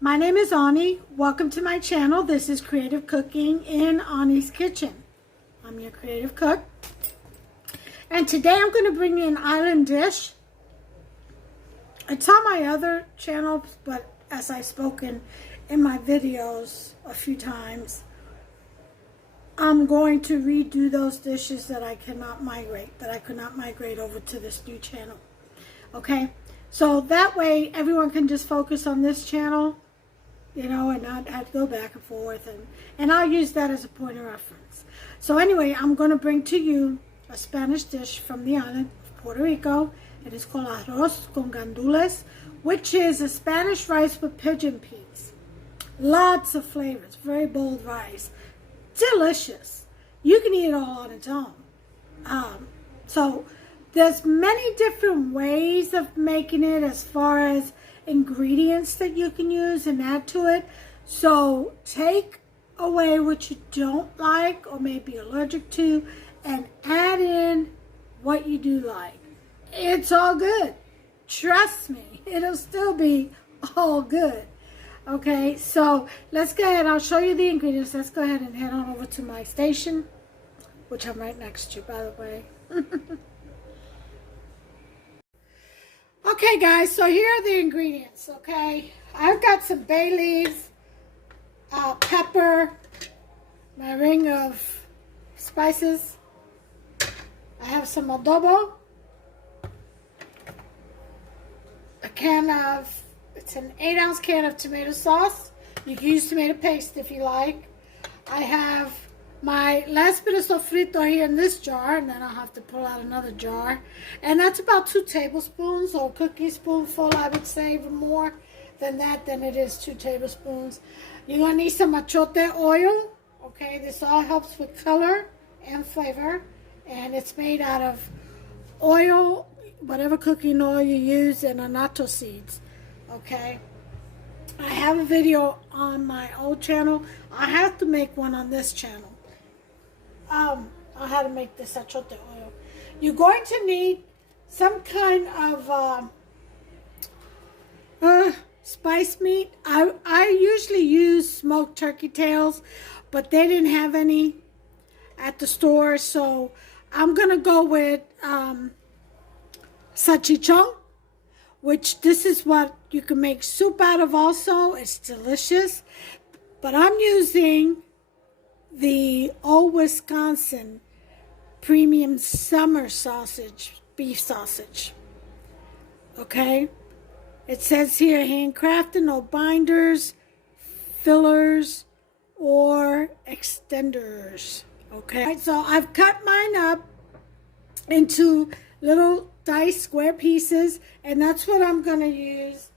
My name is Ani. Welcome to my channel. This is Creative Cooking in Ani's Kitchen. I'm your creative cook. And today I'm going to bring you an island dish. It's on my other channel, but as I've spoken in my videos a few times, I'm going to redo those dishes that I could not migrate over to this new channel. Okay? So that way everyone can just focus on this channel, you know, and not have to go back and forth. And I'll use that as a point of reference. So anyway, I'm going to bring to you a Spanish dish from the island of Puerto Rico. It is called Arroz con Gandules, which is a Spanish rice with pigeon peas. Lots of flavors, very bold rice. Delicious. You can eat it all on its own. So there's many different ways of making it as far as ingredients that you can use and add to it. So take away what you don't like or may be allergic to and add in what you do like. It's all good. Trust me, it'll still be all good. Okay, so let's go ahead. I'll show you the ingredients. Let's go ahead and head on over to my station, which I'm right next to, by the way. Okay, guys, so here are the ingredients, okay? I've got some bay leaves, pepper, my ring of spices. I have some adobo, a can of, it's an 8-ounce can of tomato sauce. You can use tomato paste if you like. I have my last bit of sofrito here in this jar, and then I'll have to pull out another jar. And that's about 2 tablespoons, or a cooking spoonful, I would say, even more than that, than it is 2 tablespoons. You're going to need some achote oil. Okay, this all helps with color and flavor. And it's made out of oil, whatever cooking oil you use, and annatto seeds. Okay, I have a video on my old channel. I have to make one on this channel. On how to make this achote oil. You're going to need some kind of spice meat. I usually use smoked turkey tails, but they didn't have any at the store, so I'm gonna go with salchichon, which this is what you can make soup out of also. It's delicious. But I'm using the old Wisconsin premium summer sausage, beef sausage. Okay? It says here handcrafted, no binders, fillers, or extenders. Okay? So I've cut mine up into little diced square pieces, and that's what I'm going to use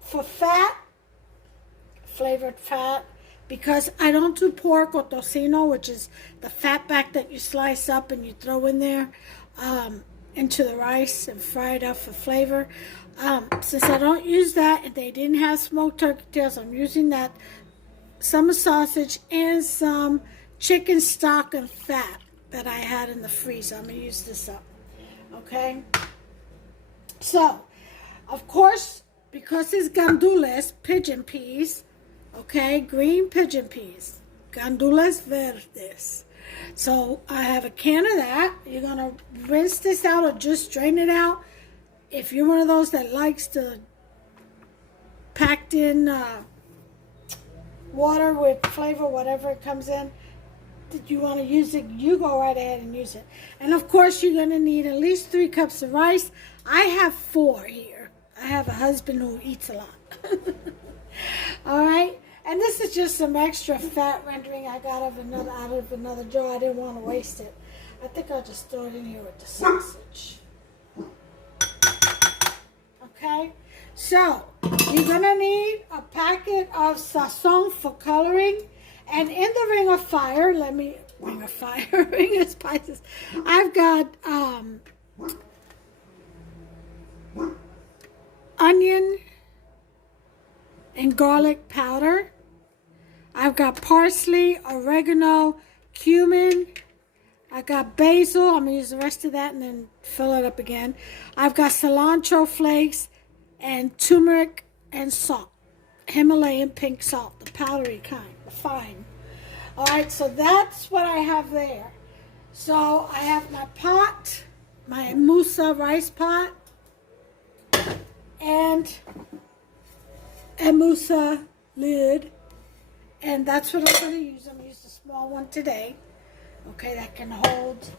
for fat, flavored fat, because I don't do pork or tocino, which is the fat back that you slice up and you throw in there into the rice and fry it up for flavor. Since I don't use that and they didn't have smoked turkey tails, I'm using that summer sausage and some chicken stock and fat that I had in the freezer. I'm going to use this up. Okay? So, of course, because it's gandules, pigeon peas, okay, green pigeon peas, gandules verdes. So I have a can of that. You're going to rinse this out or just drain it out. If you're one of those that likes to packed in water with flavor, whatever it comes in, that you want to use it, you go right ahead and use it. And of course, you're going to need at least 3 cups of rice. I have 4 here. I have a husband who eats a lot. All right, and this is just some extra fat rendering I got out of another jar. I didn't want to waste it. I think I'll just throw it in here with the sausage. Okay, so you're gonna need a packet of sazon for coloring, and in the ring of fire, ring of spices, I've got onion and garlic powder. I've got parsley, oregano, cumin. I got basil. I'm going to use the rest of that and then fill it up again. I've got cilantro flakes and turmeric and salt. Himalayan pink salt, the powdery kind, the fine. All right, so that's what I have there. So I have my pot, my Musa rice pot, and a Musa lid. And that's what I'm going to use. I'm going to use the small one today. Okay, that can hold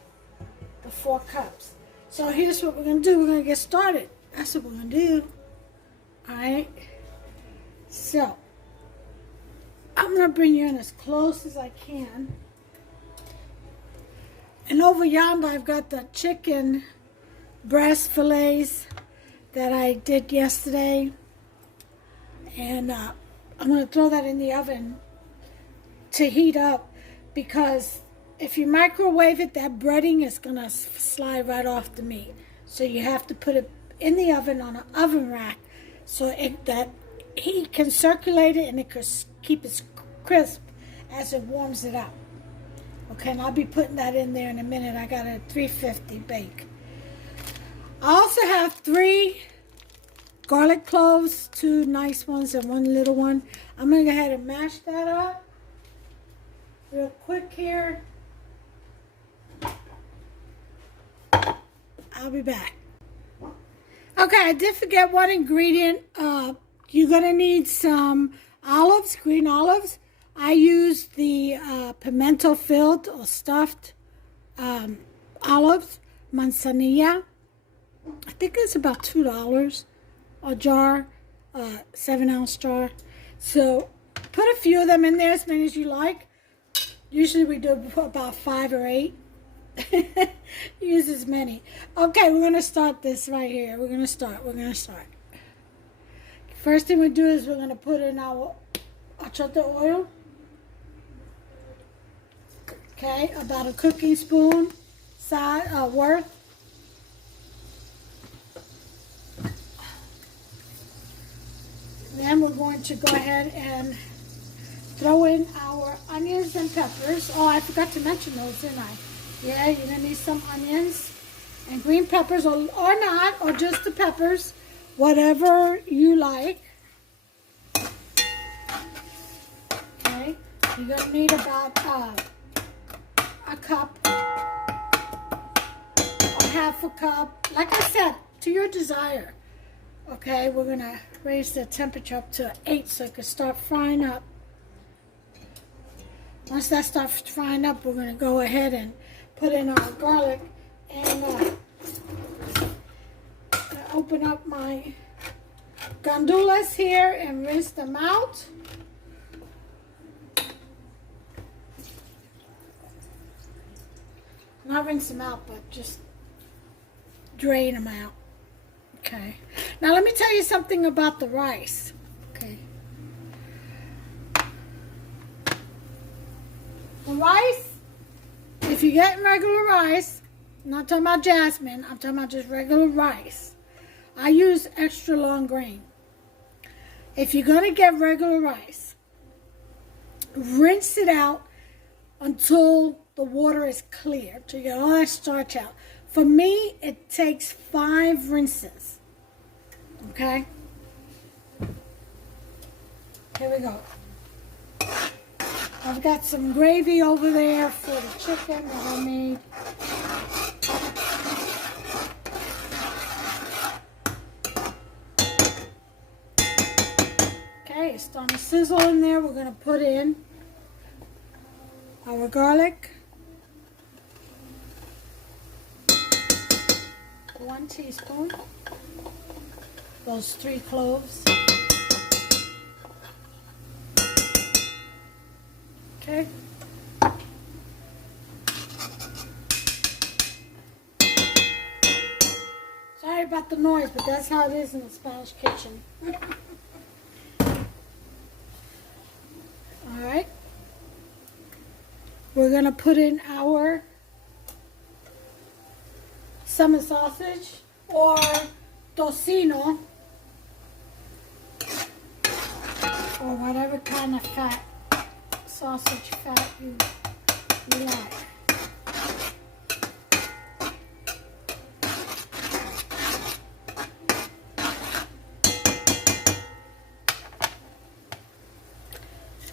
the 4 cups. So here's what we're going to do. We're going to get started. That's what we're going to do. All right. So I'm going to bring you in as close as I can. And over yonder, I've got the chicken breast fillets that I did yesterday. And I'm going to throw that in the oven to heat up, because if you microwave it, that breading is going to slide right off the meat. So you have to put it in the oven on an oven rack so that heat can circulate it and it can keep it crisp as it warms it up. Okay, and I'll be putting that in there in a minute. I got a 350 bake. I also have 3 garlic cloves, 2 nice ones and 1 little one. I'm going to go ahead and mash that up real quick here. I'll be back. Okay, I did forget one ingredient. You're going to need some olives, green olives. I used the pimento filled or stuffed olives, manzanilla. I think it's about $2 a jar, 7-ounce jar. So put a few of them in there, as many as you like. Usually we do about 5 or 8. Use as many. Okay, we're going to start this right here. We're going to start. First thing we do is we're going to put in our achiote oil. Okay, about a cooking spoon worth. Then we're going to go ahead and throw in our onions and peppers. Oh, I forgot to mention those, didn't I? Yeah, you're going to need some onions and green peppers, or not, or just the peppers, whatever you like. Okay, you're going to need about a cup or half a cup. Like I said, to your desire. Okay, we're going to raise the temperature up to 8 so it can start frying up. Once that starts frying up, we're going to go ahead and put in our garlic, and open up my gandules here and rinse them out. Not rinse them out, but just drain them out. Okay. Now let me tell you something about the rice. Okay. The rice, if you're getting regular rice, I'm not talking about jasmine, I'm talking about just regular rice. I use extra long grain. If you're going to get regular rice, rinse it out until the water is clear, to get all that starch out. For me, it takes 5 rinses. Okay? Here we go. I've got some gravy over there for the chicken that I made. Okay, it's starting to sizzle in there. We're going to put in our garlic. 1 teaspoon. Those 3 cloves. Okay. Sorry about the noise, but that's how it is in the Spanish kitchen. Alright. We're going to put in our summer sausage or tocino, or whatever kind of fat, sausage fat you like.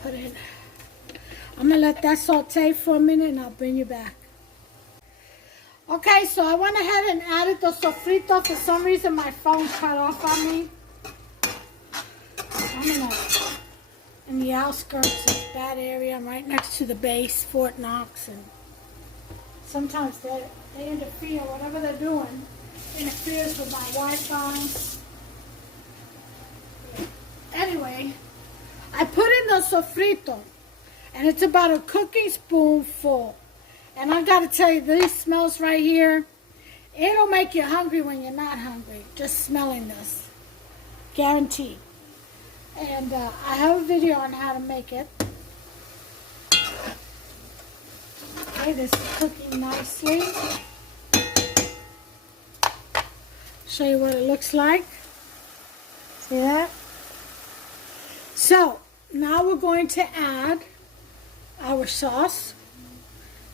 Put it. I'm gonna let that saute for a minute and I'll bring you back. Okay, so I went ahead and added the sofrito. For some reason my phone cut off on me. I'm in the outskirts of that area. I'm right next to the base, Fort Knox, and sometimes they interfere. Whatever they're doing interferes with my Wi-Fi. Anyway, I put in the sofrito, and it's about a cooking spoonful. And I gotta tell you, these smells right here, it'll make you hungry when you're not hungry, just smelling this. Guaranteed. And I have a video on how to make it. Okay, this is cooking nicely. Show you what it looks like. See that? So, now we're going to add our sauce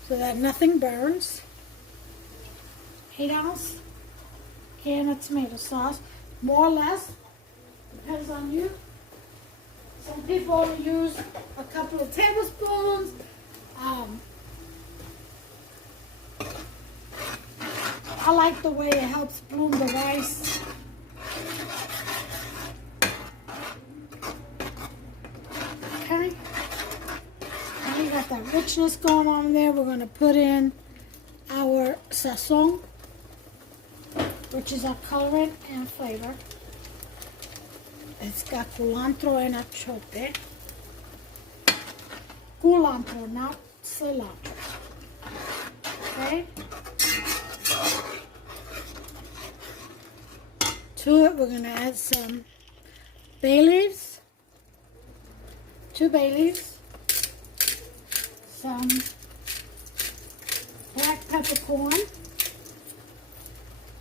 so that nothing burns. 8-ounce can of tomato sauce, more or less, depends on you. Some people only use a couple of tablespoons. I like the way it helps bloom the rice. Okay. Now we got that richness going on there. We're going to put in our sazon, which is our colorant and flavor. It's got culantro and achote. Culantro, not cilantro. Okay? To it, we're going to add some bay leaves. 2 bay leaves. Some black peppercorn.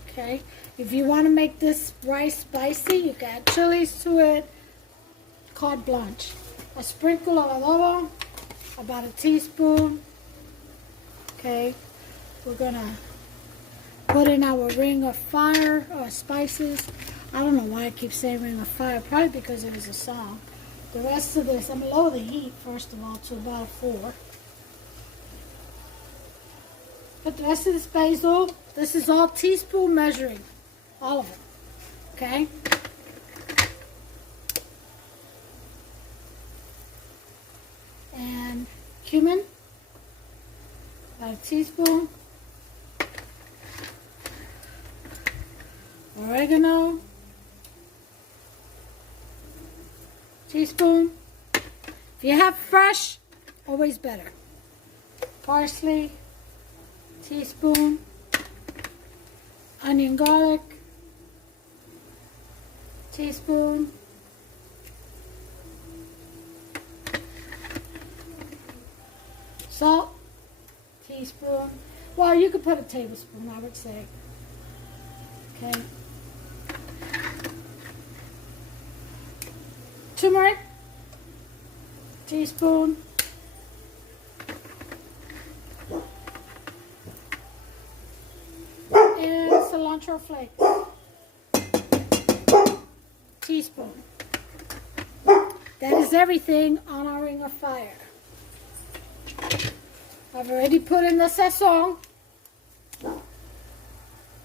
Okay? If you want to make this rice spicy, you can add chilies to it. Carte blanche. A sprinkle of adobo, about a teaspoon. Okay, we're going to put in our ring of fire or spices. I don't know why I keep saying ring of fire, probably because it was a song. The rest of this, I'm going to lower the heat, first of all, to about 4. Put the rest of this basil. This is all teaspoon measuring. All of it. Okay? And cumin. About a teaspoon. Oregano. Teaspoon. If you have fresh, always better. Parsley. Teaspoon. Onion, garlic. Teaspoon. Salt. Teaspoon. Well, you could put a tablespoon, I would say. Okay. Turmeric. Teaspoon. And cilantro flakes. Teaspoon. That is everything on our ring of fire. I've already put in the sazon.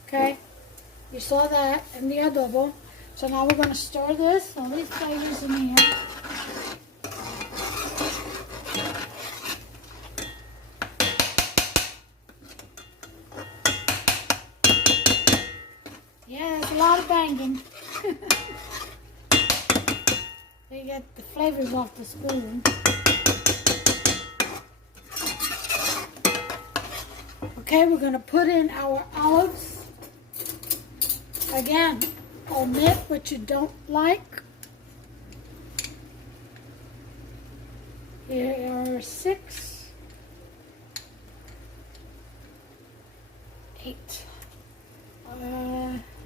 Okay, you saw that in the adobo. So now we're going to stir this. All these flavors in here. Yeah, there's a lot of banging. You get the flavors off the spoon. Okay, we're going to put in our olives. Again, omit what you don't like. Here are 6, 8,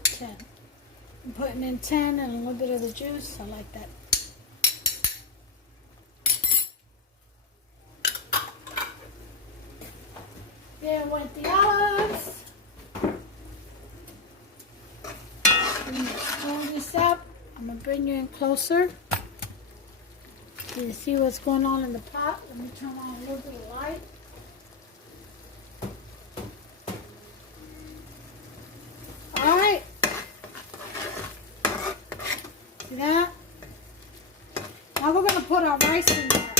10. I'm putting in 10 and a little bit of the juice. I like that. There went the olives. I'm going to stir this up. I'm going to bring you in closer. Can you see what's going on in the pot? Let me turn on a little bit of light. All right. See that? Now we're going to put our rice in there.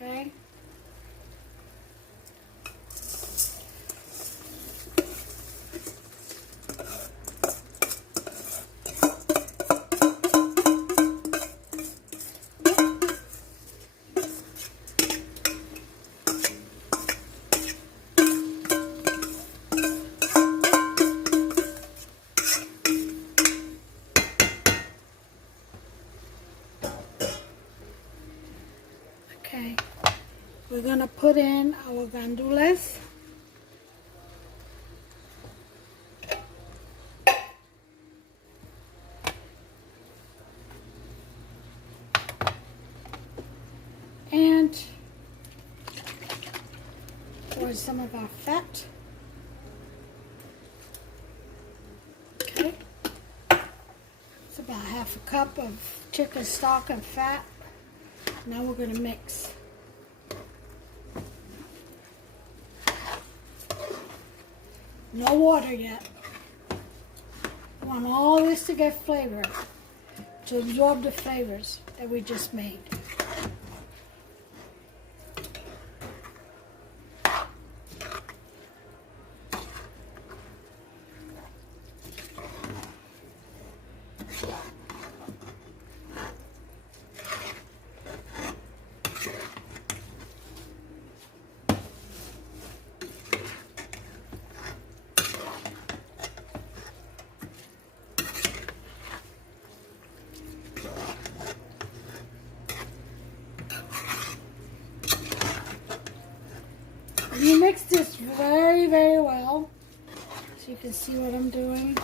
Okay. Okay, we're gonna put in our gandules. And pour some of our fat. Okay, it's about half a cup of chicken stock and fat. Now we're going to mix. No water yet. We want all this to get flavored, to absorb the flavors that we just made. You mix this very, very well, so you can see what I'm doing.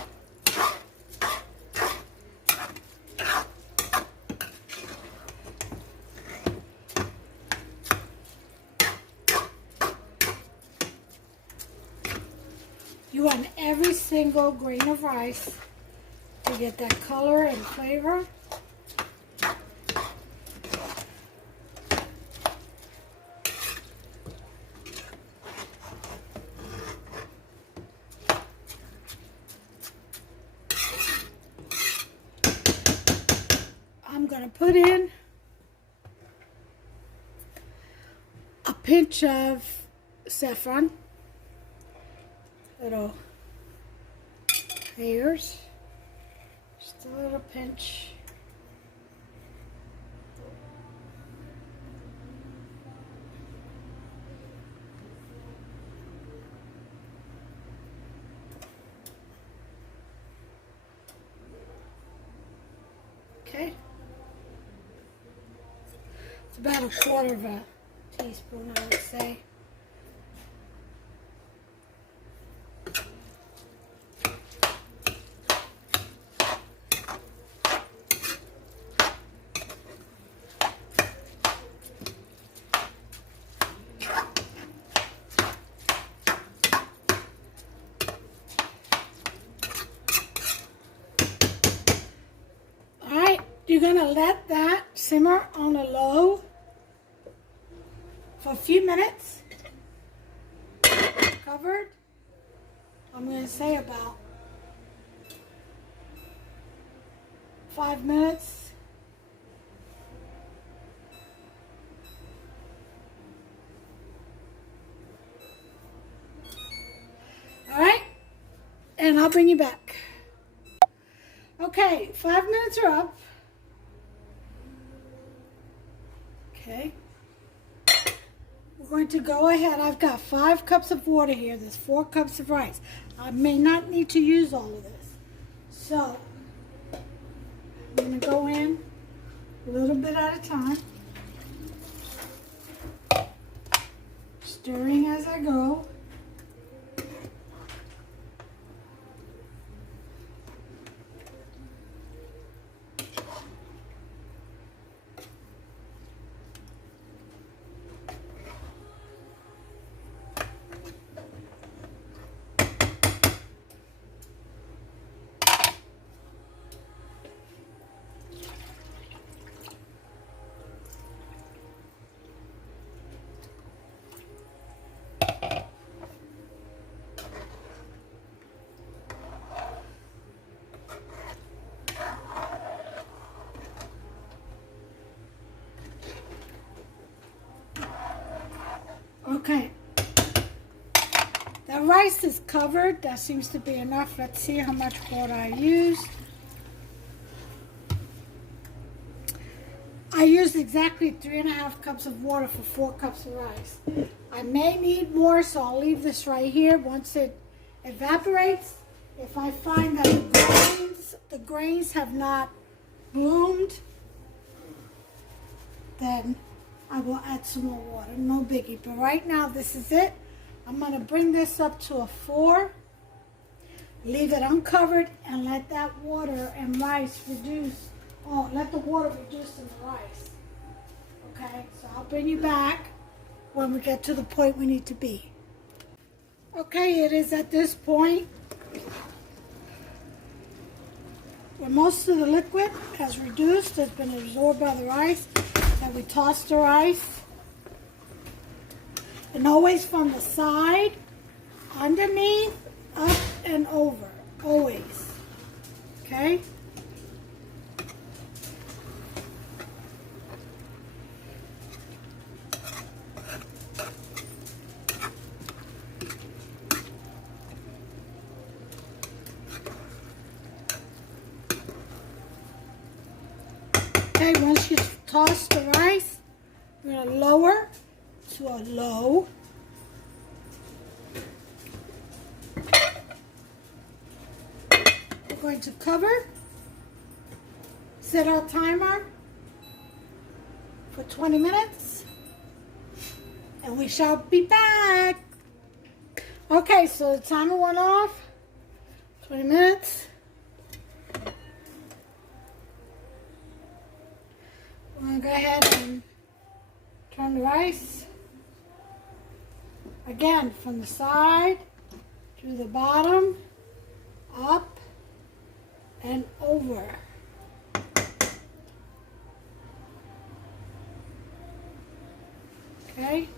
You want every single grain of rice to get that color and flavor. I'm going to put in a pinch of saffron, little hairs, just a little pinch. Okay. It's about a quarter of a teaspoon, I would say. You're going to let that simmer on a low for a few minutes. Covered. I'm going to say about 5 minutes. All right. And I'll bring you back. Okay, 5 minutes are up. Okay, we're going to go ahead. I've got 5 cups of water here. There's 4 cups of rice. I may not need to use all of this. So, I'm going to go in a little bit at a time. Stirring as I go. Okay. The rice is covered. That seems to be enough. Let's see how much water I used. I used exactly 3.5 cups of water for 4 cups of rice. I may need more, so I'll leave this right here. Once it evaporates, if I find that the grains have not bloomed, then I will add some more water. No biggie. But right now, this is it. I'm going to bring this up to a 4. Leave it uncovered and let that water and rice reduce. Oh, let the water reduce in the rice. Okay, so I'll bring you back when we get to the point we need to be. Okay, it is at this point where most of the liquid has reduced, has been absorbed by the rice, that we toss the rice. And always from the side, underneath, up and over. Always. Okay? Okay, once you toss the rice, we're going to lower to a low. We're going to cover, set our timer for 20 minutes, and we shall be back. Okay, so the timer went off, 20 minutes. I'm going to go ahead and turn the rice again from the side to the bottom, up and over. Okay?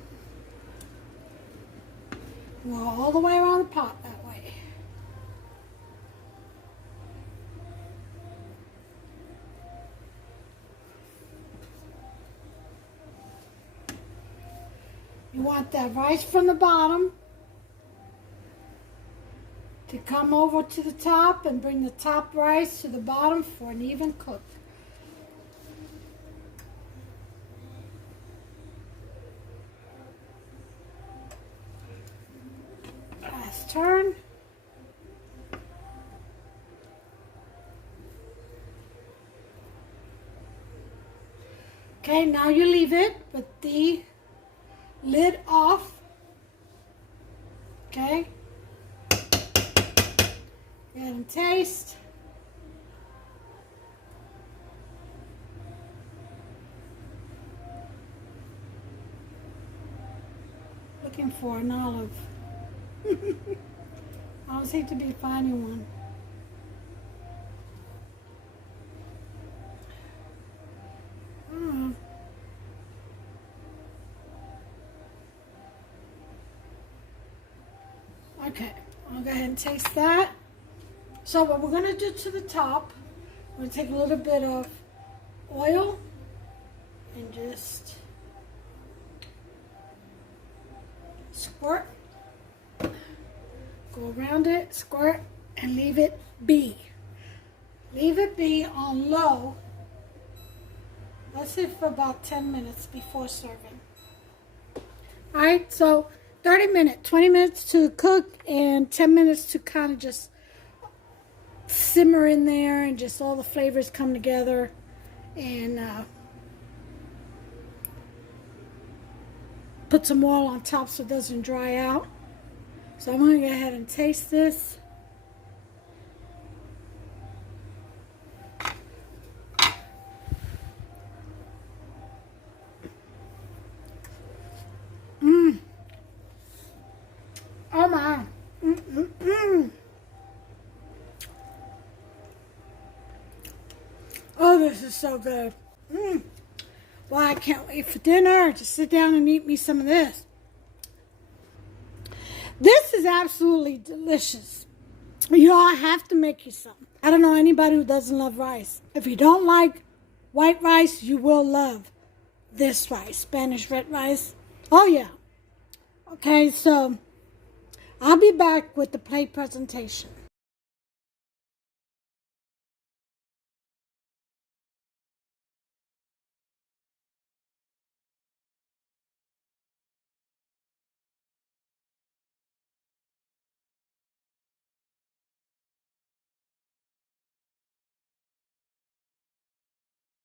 Go all the way around the pot that way. You want that rice from the bottom to come over to the top and bring the top rice to the bottom for an even cook. Last turn. Okay, now you leave it with the lid off. Okay. Go ahead and taste. Looking for an olive. I always hate to be finding one. Okay, I'll go ahead and taste that. So what we're going to do to the top, we're going to take a little bit of oil and just squirt, go around it, squirt, and leave it be. Leave it be on low, let's say for about 10 minutes before serving. Alright, so 30 minutes, 20 minutes to cook and 10 minutes to kind of just simmer in there and just all the flavors come together and put some oil on top so it doesn't dry out. So I'm going to go ahead and taste this. Oh my. Oh, this is so good. Well, I can't wait for dinner to sit down and eat me some of this. This is absolutely delicious. You all have to make you some. I don't know anybody who doesn't love rice. If you don't like white rice, you will love this rice, Spanish red rice. Oh yeah. Okay, so I'll be back with the plate presentation.